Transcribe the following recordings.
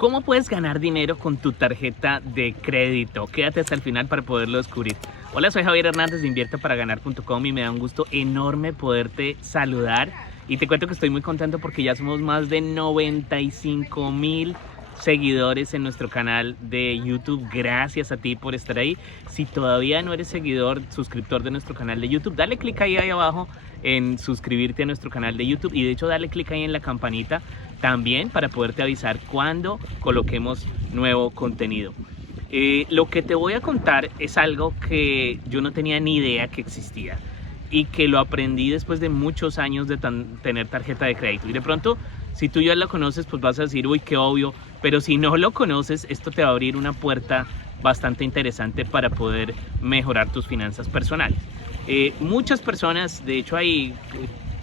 ¿Cómo puedes ganar dinero con tu tarjeta de crédito? Quédate hasta el final para poderlo descubrir. Hola, soy Javier Hernández de invierteparaganar.com y me da un gusto enorme poderte saludar. Y te cuento que estoy muy contento porque ya somos más de 95,000 seguidores en nuestro canal de YouTube. Gracias a ti por estar ahí. Si todavía no eres seguidor, suscriptor de nuestro canal de YouTube, dale clic ahí abajo en suscribirte a nuestro canal de YouTube y de hecho dale clic ahí en la campanita también para poderte avisar cuando coloquemos nuevo contenido. Lo que te voy a contar es algo que yo no tenía ni idea que existía y que lo aprendí después de muchos años de tener tarjeta de crédito. Y de pronto, si tú ya lo conoces, pues vas a decir, uy, qué obvio. Pero si no lo conoces, esto te va a abrir una puerta bastante interesante para poder mejorar tus finanzas personales. Muchas personas, de hecho hay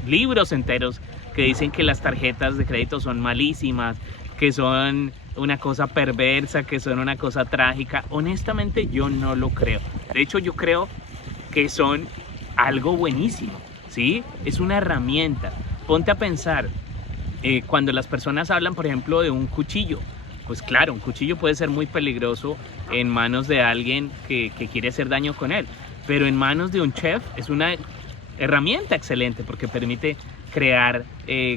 libros enteros que dicen que las tarjetas de crédito son malísimas, que son una cosa perversa, que son una cosa trágica. Honestamente yo no lo creo. De hecho yo creo que son algo buenísimo, ¿sí? Es una herramienta. Ponte a pensar, cuando las personas hablan, por ejemplo, de un cuchillo, pues claro, un cuchillo puede ser muy peligroso en manos de alguien que quiere hacer daño con él, pero en manos de un chef es una herramienta excelente porque permite crear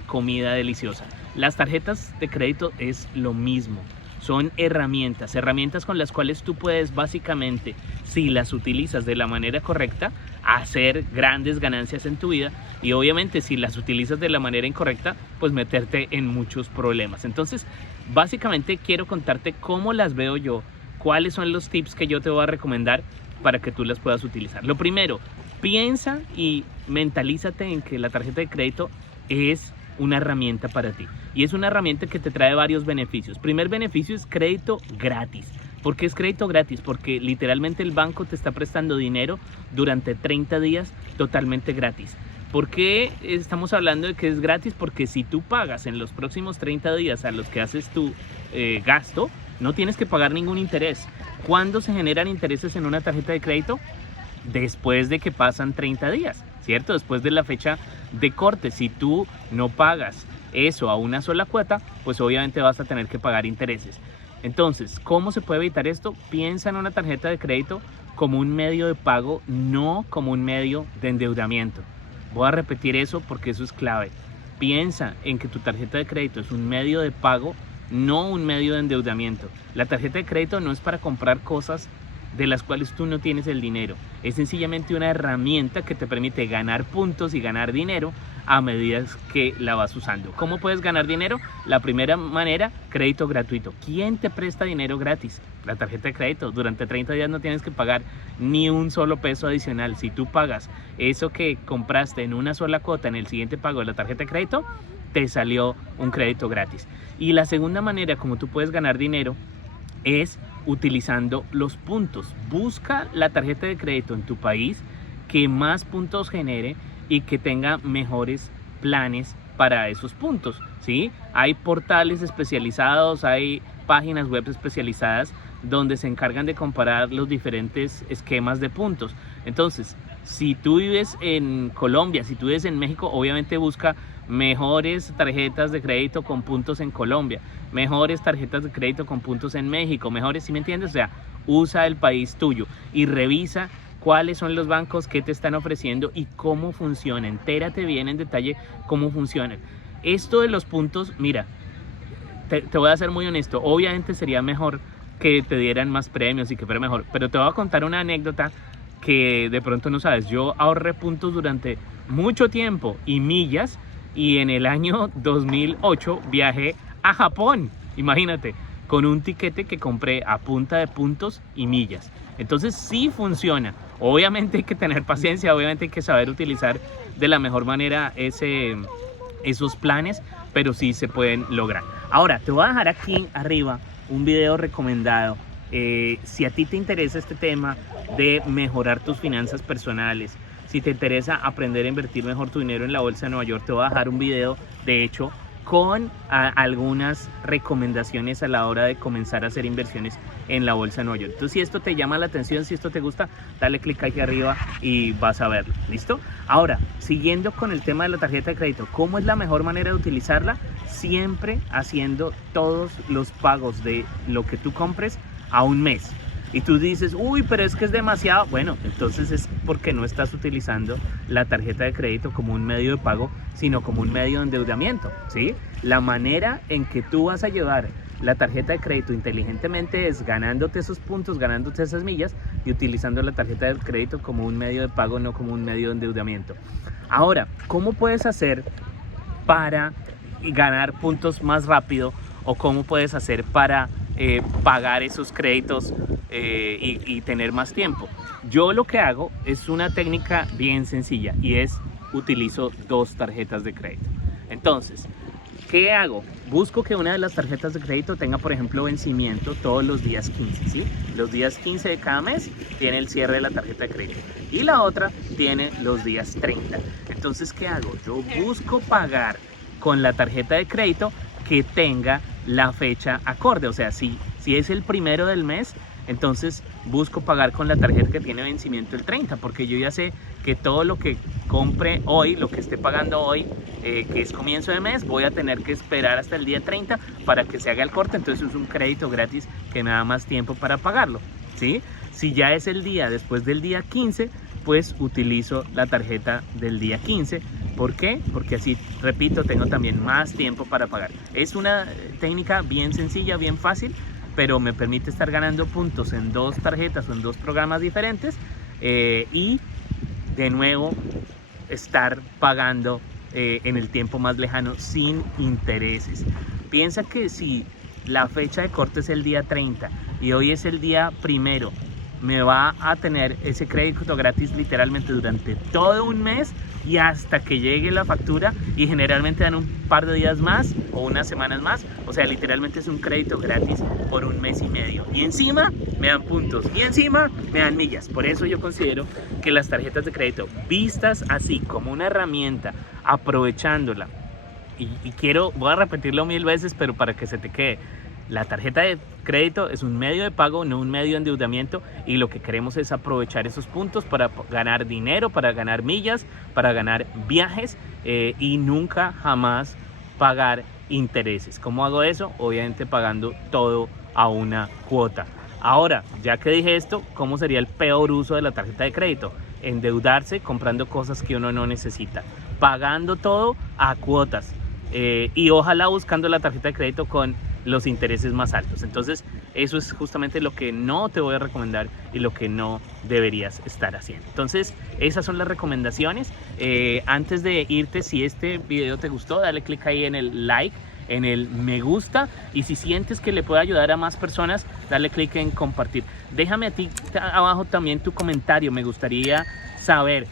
comida deliciosa. Las tarjetas de crédito es lo mismo. Son herramientas con las cuales tú puedes básicamente, si las utilizas de la manera correcta, hacer grandes ganancias en tu vida y obviamente si las utilizas de la manera incorrecta, pues meterte en muchos problemas. Entonces, básicamente quiero contarte cómo las veo yo, cuáles son los tips que yo te voy a recomendar para que tú las puedas utilizar. Lo primero, piensa y mentalízate en que la tarjeta de crédito es una herramienta para ti y es una herramienta que te trae varios beneficios. Primer beneficio es crédito gratis. ¿Por qué es crédito gratis? Porque literalmente el banco te está prestando dinero durante 30 días totalmente gratis. ¿Por qué estamos hablando de que es gratis? Porque si tú pagas en los próximos 30 días a los que haces tu gasto, no tienes que pagar ningún interés. ¿Cuándo se generan intereses en una tarjeta de crédito? Después de que pasan 30 días, ¿cierto? Después de la fecha de corte. Si tú no pagas eso a una sola cuota, pues obviamente vas a tener que pagar intereses. Entonces, ¿cómo se puede evitar esto? Piensa en una tarjeta de crédito como un medio de pago, no como un medio de endeudamiento. Voy a repetir eso porque eso es clave. Piensa en que tu tarjeta de crédito es un medio de pago, no un medio de endeudamiento. La tarjeta de crédito no es para comprar cosas de las cuales tú no tienes el dinero. Es sencillamente una herramienta que te permite ganar puntos y ganar dinero a medida que la vas usando. ¿Cómo puedes ganar dinero? La primera manera, crédito gratuito. ¿Quién te presta dinero gratis? La tarjeta de crédito. Durante 30 días no tienes que pagar ni un solo peso adicional. Si tú pagas eso que compraste en una sola cuota en el siguiente pago de la tarjeta de crédito, te salió un crédito gratis. Y la segunda manera como tú puedes ganar dinero es utilizando los puntos. Busca la tarjeta de crédito en tu país que más puntos genere y que tenga mejores planes para esos puntos, ¿sí? Hay portales especializados, hay páginas web especializadas donde se encargan de comparar los diferentes esquemas de puntos. Entonces, si tú vives en Colombia, si tú vives en México, obviamente busca mejores tarjetas de crédito con puntos en Colombia, mejores tarjetas de crédito con puntos en México, mejores, ¿sí me entiendes? O sea, usa el país tuyo y revisa cuáles son los bancos que te están ofreciendo y cómo funciona. Entérate bien en detalle cómo funcionan. Esto de los puntos, mira, te voy a ser muy honesto, obviamente sería mejor que te dieran más premios y que fuera mejor, pero te voy a contar una anécdota que de pronto no sabes. Yo ahorré puntos durante mucho tiempo y millas, y en el año 2008 viajé a Japón, imagínate, con un tiquete que compré a punta de puntos y millas. Entonces sí funciona. Obviamente hay que tener paciencia, obviamente hay que saber utilizar de la mejor manera esos planes, pero sí se pueden lograr. Ahora te voy a dejar aquí arriba un video recomendado. Si a ti te interesa este tema de mejorar tus finanzas personales, si te interesa aprender a invertir mejor tu dinero en la bolsa de Nueva York, te voy a dejar un video, de hecho, con algunas recomendaciones a la hora de comenzar a hacer inversiones en la bolsa de Nueva York. Entonces, si esto te llama la atención, si esto te gusta, dale clic aquí arriba y vas a verlo. ¿Listo? Ahora, siguiendo con el tema de la tarjeta de crédito, ¿cómo es la mejor manera de utilizarla? siempre haciendo todos los pagos de lo que tú compres a un mes. Y tú dices, uy, pero es que es demasiado. Bueno, entonces es porque no estás utilizando la tarjeta de crédito como un medio de pago, sino como un medio de endeudamiento, ¿sí? La manera en que tú vas a llevar la tarjeta de crédito inteligentemente es ganándote esos puntos, ganándote esas millas y utilizando la tarjeta de crédito como un medio de pago, no como un medio de endeudamiento. Ahora, ¿cómo puedes hacer para ganar puntos más rápido o cómo puedes hacer para pagar esos créditos y tener más tiempo? Yo lo que hago es una técnica bien sencilla y es utilizo 2 tarjetas de crédito. Entonces, ¿qué hago? Busco que una de las tarjetas de crédito tenga, por ejemplo, vencimiento todos los días 15, ¿sí? Los días 15 de cada mes tiene el cierre de la tarjeta de crédito y la otra tiene los días 30. Entonces, ¿qué hago? Yo busco pagar con la tarjeta de crédito que tenga la fecha acorde, o sea, si es el primero del mes, entonces busco pagar con la tarjeta que tiene vencimiento el 30, porque yo ya sé que todo lo que compre hoy, lo que esté pagando hoy, que es comienzo de mes, voy a tener que esperar hasta el día 30 para que se haga el corte, entonces es un crédito gratis que me da más tiempo para pagarlo, ¿sí? Si ya es el día después del día 15, pues utilizo la tarjeta del día 15. ¿Por qué? Porque así, repito, tengo también más tiempo para pagar. Es una técnica bien sencilla, bien fácil, pero me permite estar ganando puntos en 2 tarjetas o en 2 programas diferentes y de nuevo estar pagando en el tiempo más lejano sin intereses. Piensa que si la fecha de corte es el día 30 y hoy es el día primero, me va a tener ese crédito gratis literalmente durante todo un mes y hasta que llegue la factura, y generalmente dan un par de días más o unas semanas más, o sea, literalmente es un crédito gratis por un mes y medio y encima me dan puntos y encima me dan millas. Por eso yo considero que las tarjetas de crédito vistas así como una herramienta, aprovechándola, y voy a repetirlo 1000 veces, pero para que se te quede, la tarjeta de crédito es un medio de pago, no un medio de endeudamiento, y lo que queremos es aprovechar esos puntos para ganar dinero, para ganar millas, para ganar viajes y nunca jamás pagar intereses. ¿Cómo hago eso? Obviamente pagando todo a una cuota. Ahora, ya que dije esto, ¿cómo sería el peor uso de la tarjeta de crédito? Endeudarse comprando cosas que uno no necesita, pagando todo a cuotas y ojalá buscando la tarjeta de crédito con los intereses más altos. Entonces eso es justamente lo que no te voy a recomendar y lo que no deberías estar haciendo. Entonces esas son las recomendaciones. Antes de irte, si este video te gustó, dale click ahí en el like, en el me gusta, y si sientes que le puede ayudar a más personas, dale click en compartir. Déjame a ti abajo también tu comentario, me gustaría saber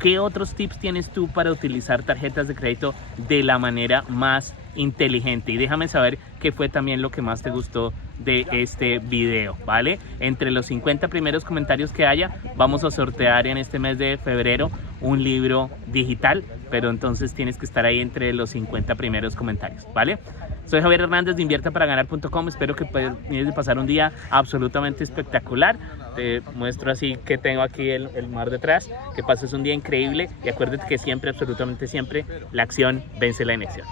qué otros tips tienes tú para utilizar tarjetas de crédito de la manera más inteligente, y déjame saber qué fue también lo que más te gustó de este video, ¿vale? Entre los 50 primeros comentarios que haya, vamos a sortear en este mes de febrero un libro digital, pero entonces tienes que estar ahí entre los 50 primeros comentarios, ¿vale? Soy Javier Hernández de invierteparaganar.com. Espero que puedas pasar un día absolutamente espectacular. Te muestro así que tengo aquí el mar detrás. Que pases un día increíble y acuérdate que siempre, absolutamente siempre, la acción vence la inacción.